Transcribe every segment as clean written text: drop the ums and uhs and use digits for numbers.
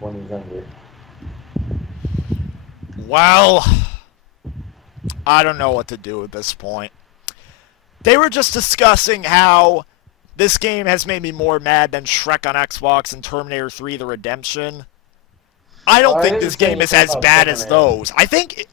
when he's angry. Well, I don't know what to do at this point. They were just discussing how this game has made me more mad than Shrek on Xbox and Terminator 3: The Redemption. I don't think this game is as bad as those. I think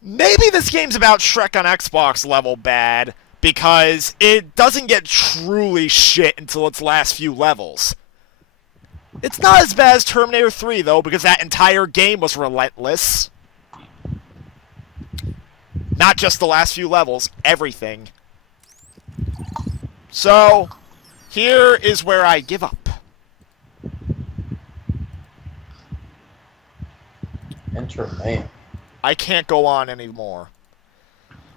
maybe this game's about Shrek on Xbox level bad because it doesn't get truly shit until its last few levels. It's not as bad as Terminator 3 though because that entire game was relentless. Not just the last few levels, everything. So, here is where I give up. Enter man. I can't go on anymore.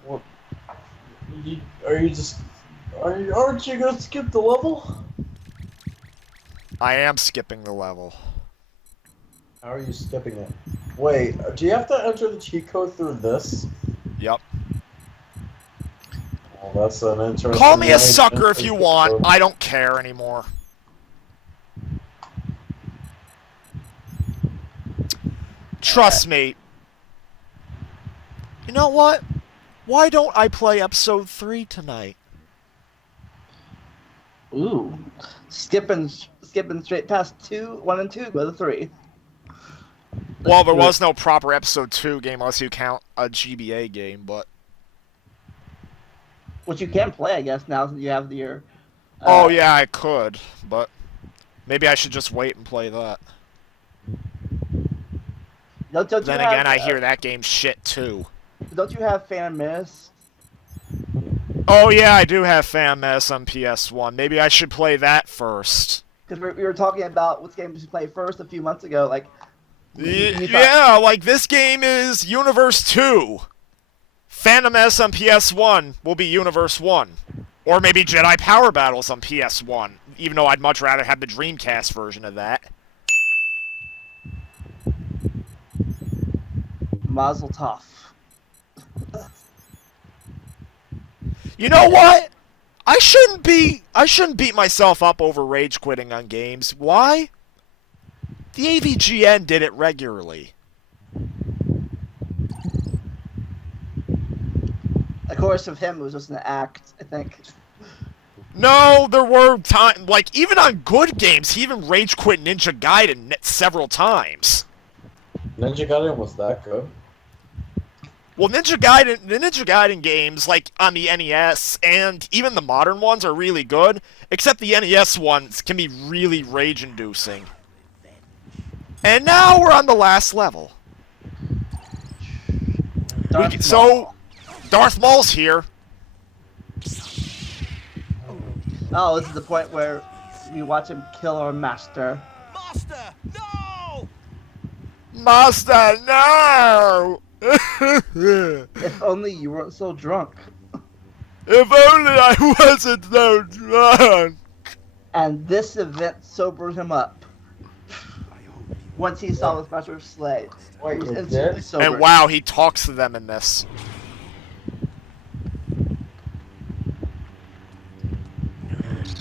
What? Aren't you gonna skip the level? I am skipping the level. How are you skipping it? Wait, do you have to enter the cheat code through this? Yep. Well, that's an interesting... Call me a sucker if you want. I don't care anymore. Trust me. You know what? Why don't I play episode 3 tonight? Ooh, skipping straight past 1 and 2, go to 3. Well, there was no proper episode 2 game unless you count a GBA game, but... Which you can play, I guess, now that you have your... oh, yeah, I could, but... Maybe I should just wait and play that. Don't Then you again, have, I hear that game's shit, too. Don't you have Phantom Menace? Oh, yeah, I do have Phantom Menace on PS1. Maybe I should play that first. Because we were talking about which game we should play first a few months ago, like... Yeah, like this game is Universe 2. Phantom Menace on PS1 will be Universe 1. Or maybe Jedi Power Battles on PS1, even though I'd much rather have the Dreamcast version of that. Mazel tov. You know what? I shouldn't beat myself up over rage quitting on games. Why? The AVGN did it regularly. Of course, of him, it was just an act, I think. No, there were times, like, even on good games, he even rage quit Ninja Gaiden several times. Ninja Gaiden was that good? Well, the Ninja Gaiden games, like, on the NES, and even the modern ones are really good, except the NES ones can be really rage-inducing. And now we're on the last level. So, Darth Maul's here. Oh, this is the point where we watch him kill our master. Master, no! Master, no! If only you weren't so drunk. If only I wasn't so drunk! And this event sobered him up. Once he saw his master slay, Wait, he was it instantly did? sobered. And wow, he talks to them in this.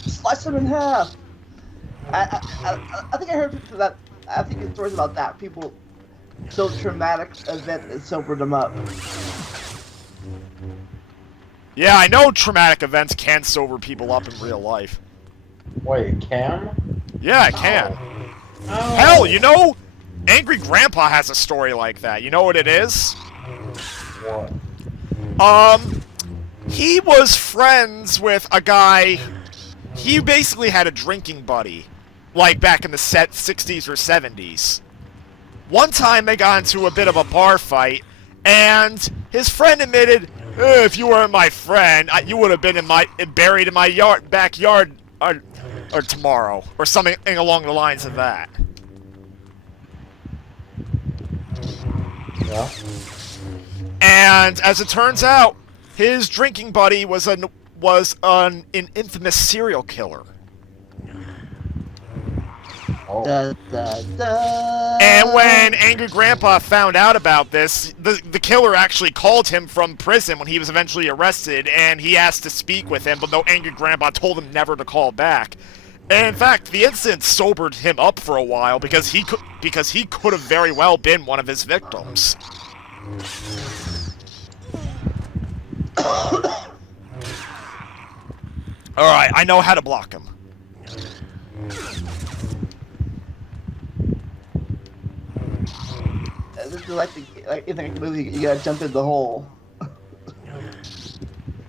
Slice him in half. I think I heard people that. I think there's stories about that. People, so traumatic event that sobered them up. Yeah, I know traumatic events can sober people up in real life. Wait, Cam? Yeah, it can. Oh. Hell, you know, Angry Grandpa has a story like that. You know what it is? What? He was friends with a guy. He basically had a drinking buddy, like back in the 60s or 70s. One time they got into a bit of a bar fight, and his friend admitted, if you weren't my friend, you would have been buried in my backyard or tomorrow, or something along the lines of that. Yeah? And as it turns out, his drinking buddy was an infamous serial killer. Oh. Da, da, da. And when Angry Grandpa found out about this, the killer actually called him from prison when he was eventually arrested, and he asked to speak with him, but no, Angry Grandpa told him never to call back. And in fact, the incident sobered him up for a while because he could have very well been one of his victims. Alright, I know how to block him. This is like in the movie, you gotta jump in the hole.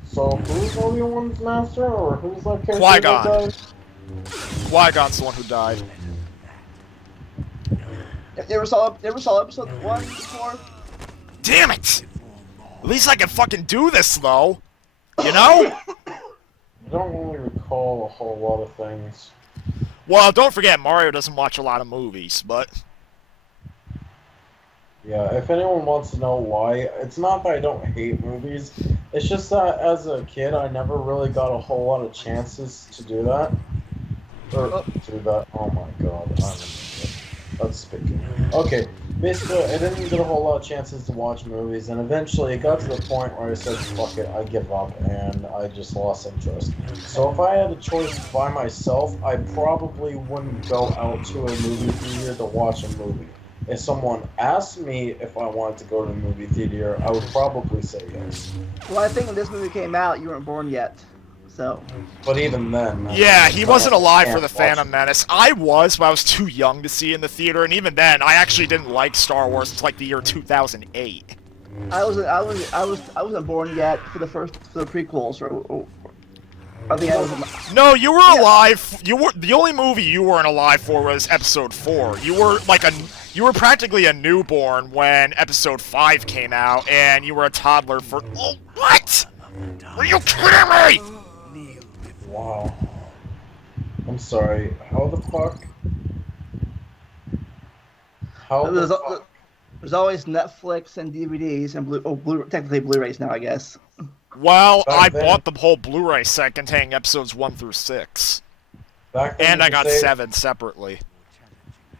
So who's Obi-Wan's master, or who's that character? Qui-Gon. that died? Qui-Gon's the one who died. You ever saw episode 1 before? Damn it! At least I can fucking do this, though. You know? I don't really recall a whole lot of things. Well, don't forget, Mario doesn't watch a lot of movies, but... Yeah, if anyone wants to know why, it's not that I don't hate movies. It's just that as a kid, I never really got a whole lot of chances to do that. Or do that. Oh my god, that's speaking. Okay, basically, I didn't get a whole lot of chances to watch movies, and eventually it got to the point where I said, fuck it, I give up, and I just lost interest. So if I had a choice by myself, I probably wouldn't go out to a movie theater to watch a movie. If someone asked me if I wanted to go to the movie theater, I would probably say yes. Well, I think when this movie came out, you weren't born yet, so. But even then... Yeah, he wasn't alive for the watch Phantom Menace. I was, but I was too young to see it in the theater, and even then, I actually didn't like Star Wars until like the year 2008. I wasn't born yet for the prequels, or I think I was. No, you were alive. You were the only movie you weren't alive for was Episode 4. You were practically a newborn when Episode 5 came out, and you were a toddler for. Oh, what? Are you kidding me? Wow. I'm sorry. How the fuck? How the fuck? There's always Netflix and DVDs and technically Blu-rays now, I guess. Well, Back I then- bought the whole Blu-ray set containing episodes 1 through 6. Back then And you I could got say- 7 separately.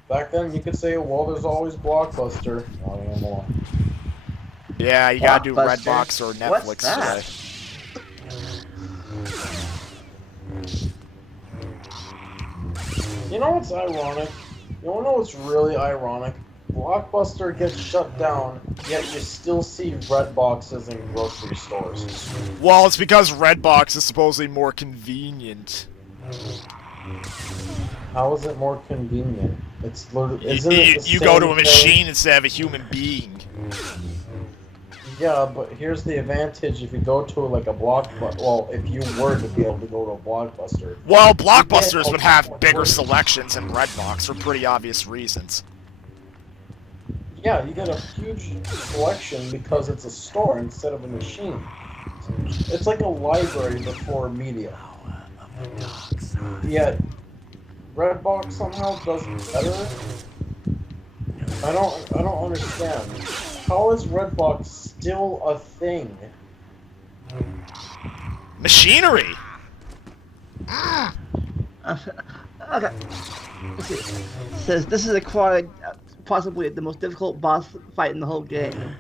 Back then you could say, well, there's always Blockbuster. Not anymore. Yeah, you gotta do Blockbuster? Redbox or What's Netflix that? today. You know what's ironic? You wanna know what's really ironic? Blockbuster gets shut down, yet you still see Redboxes in grocery stores. Well, it's because Redbox is supposedly more convenient. How is it more convenient? It's literally, You, isn't it the you go to a same machine thing? instead of a human being. Yeah, but here's the advantage if you go to like a Blockbuster. Well, if you were to be able to go to a Blockbuster. Well, Blockbusters would have bigger selections than Redbox for pretty obvious reasons. Yeah, you get a huge selection because it's a store instead of a machine. It's like a library before media. Yet, Redbox somehow does it better. I don't understand. How is Redbox still a thing? Machinery! Okay. Let's see. It says this is possibly the most difficult boss fight in the whole game.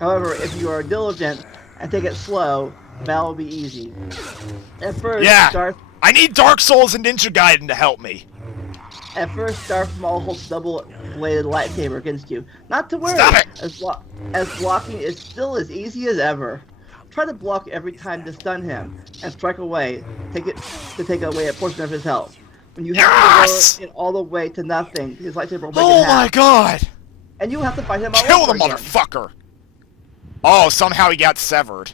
However, if you are diligent and take it slow, the battle will be easy. At first, Yeah! I need Dark Souls and Ninja Gaiden to help me. Darth Maul holds double-bladed lightsaber against you. Not to worry, Stop it! as blocking is still as easy as ever. Try to block every time to stun him, and strike away, to take away a portion of his health. When you have Yes! to lower it all the way to nothing, his lightsaber will break in Oh half. my god! And you have to fight him all Kill the over again. motherfucker! Oh, somehow he got severed.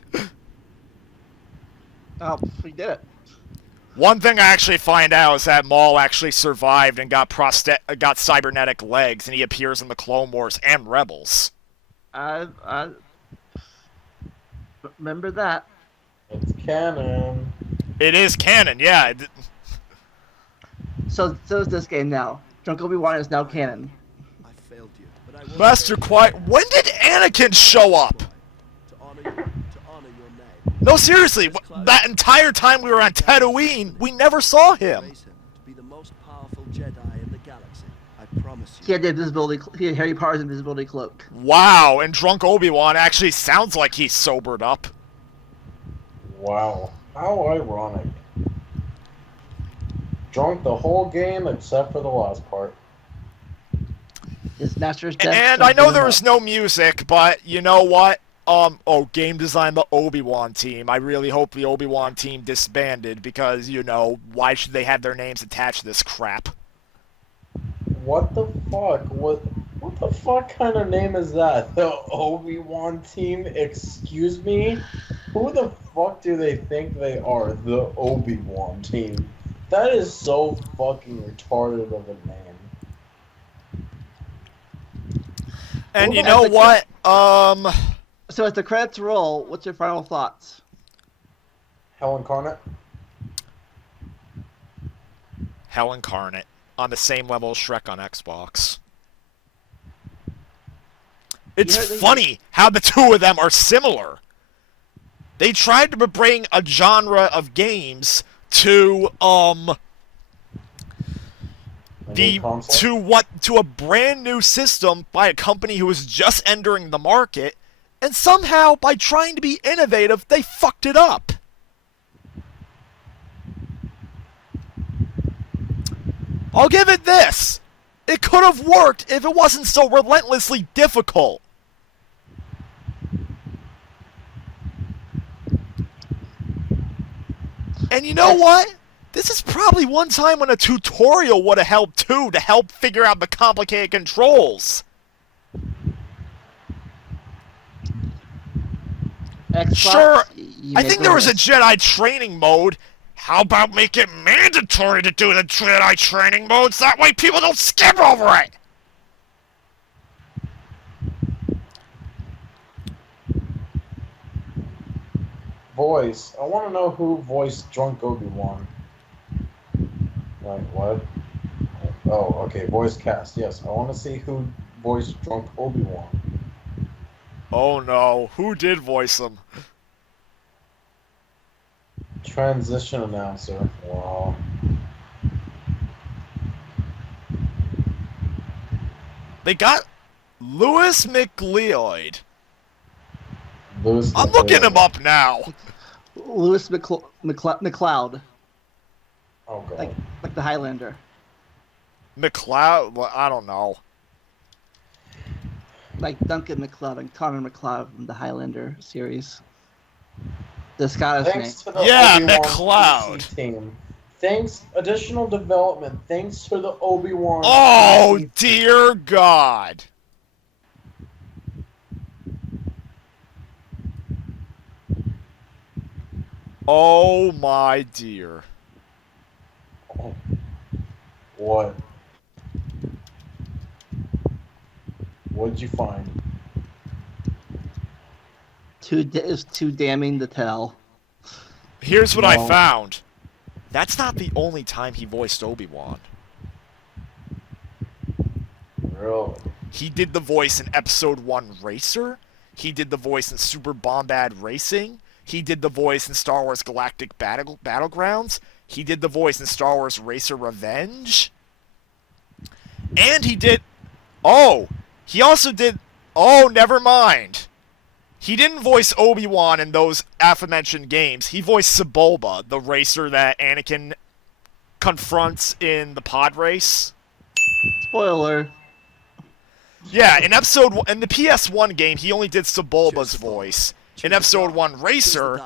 Oh, he did it. One thing I actually find out is that Maul actually survived and got cybernetic legs, and he appears in the Clone Wars and Rebels. I remember that. It's canon. It is canon, yeah. So is this game now. Drunk Obi-Wan is now canon. I failed you, but I will Master When did Anakin show up? to honor your name. No, seriously, that entire time we were on Tatooine, we never saw him. Raise him to be the most powerful Jedi in the galaxy. I promise you. He had the invisibility. He had Harry Potter's invisibility cloak. Wow, and Drunk Obi-Wan actually sounds like he's sobered up. Wow. How ironic. Drunk the whole game except for the last part. His master's death. And I know there was no music, but you know what? Game design, the Obi-Wan team. I really hope the Obi-Wan team disbanded because, you know, why should they have their names attached to this crap? What the fuck? What the fuck kind of name is that? The Obi-Wan team? Excuse me? Who the fuck do they think they are? The Obi-Wan team. That is so fucking retarded of a name. And you know what? So as the credits roll, what's your final thoughts? Hell Incarnate? Hell Incarnate. On the same level as Shrek on Xbox. It's funny how the two of them are similar. They tried to bring a genre of games to to a brand new system by a company who was just entering the market, and somehow by trying to be innovative, they fucked it up. I'll give it this. It could have worked if it wasn't so relentlessly difficult. And you know what? This is probably one time when a tutorial would have helped too, to help figure out the complicated controls. Xbox, sure, I think there was a Jedi training mode. How about make it mandatory to do the Jedi training modes? That way people don't skip over it! Voice. I want to know who voiced Drunk Obi-Wan. Wait, what? Oh, okay, voice cast, yes. I want to see who voiced Drunk Obi-Wan. Oh no, who did voice him? Transition announcer. Wow. They got Louis McLeod. Louis I'm looking him up now. Louis McLeod. Oh god. Like the Highlander. McLeod? Well, I don't know. Like Duncan McLeod and Connor McLeod from the Highlander series. The Scottish name. To the yeah, Obi-Wan McLeod. Team. Thanks, additional development. Thanks to the Obi-Wan. Oh, dear God. Oh, my dear. Oh. What? What'd you find? It's too damning to tell. Here's what I found. That's not the only time he voiced Obi-Wan. Really? He did the voice in Episode 1 Racer. He did the voice in Super Bombad Racing. He did the voice in Star Wars Galactic Battlegrounds. He did the voice in Star Wars Racer Revenge. And he did... Oh! He also did... Oh, never mind. He didn't voice Obi-Wan in those aforementioned games. He voiced Sebulba, the racer that Anakin confronts in the pod race. Spoiler. Yeah, in the PS1 game, he only did Sebulba's voice. In Episode 1 Racer,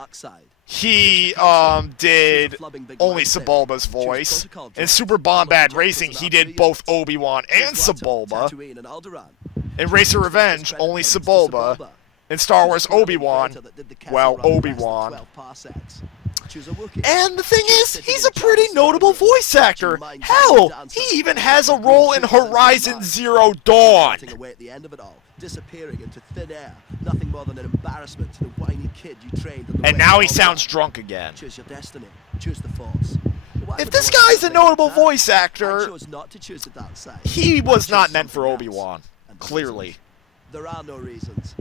he did only Sebulba's voice. In Super Bombad Racing, he did both Obi-Wan and Sebulba. In Racer Revenge, only Sebulba. In Star Wars Obi-Wan, well, Obi-Wan. And the thing is, he's a pretty notable voice actor. Hell, he even has a role in Horizon Zero Dawn. Disappearing into thin air, nothing more than an embarrassment to the whiny kid you trained. And now he sounds drunk again. Choose your destiny. Choose the Force. If this guy's a notable voice actor, not to choose the dark side. He was not meant for Obi-Wan. Clearly. There are no reasons.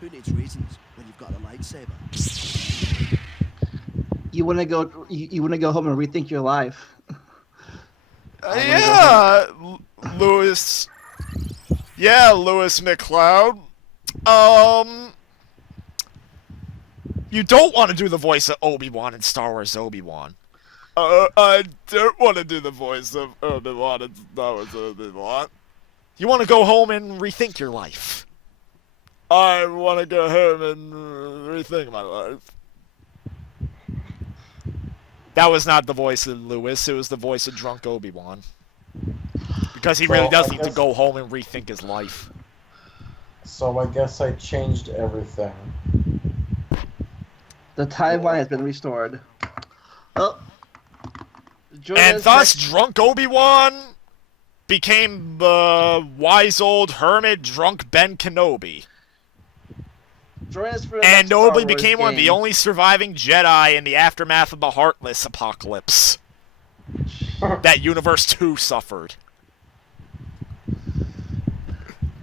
Who needs reasons when you've got a lightsaber? You wanna go home and rethink your life. Yeah, Louis. Yeah, Louis McLeod. You don't want to do the voice of Obi-Wan in Star Wars Obi-Wan. I don't want to do the voice of Obi-Wan. It's not what Obi-Wan. You want to go home and rethink your life. I want to go home and rethink my life. That was not the voice of Lewis. It was the voice of Drunk Obi-Wan. Because he really does need to go home and rethink his life. So I guess I changed everything. The timeline has been restored. Oh. And thus, Drunk Obi-Wan became the wise old hermit drunk Ben Kenobi. And notably became one of the only surviving Jedi in the aftermath of the Heartless apocalypse that Universe 2 suffered.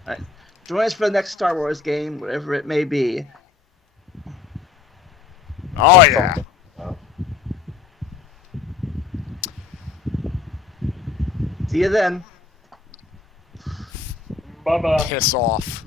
Alright. Join us for the next Star Wars game, whatever it may be. Oh, yeah. See you then. Bye-bye. Piss off.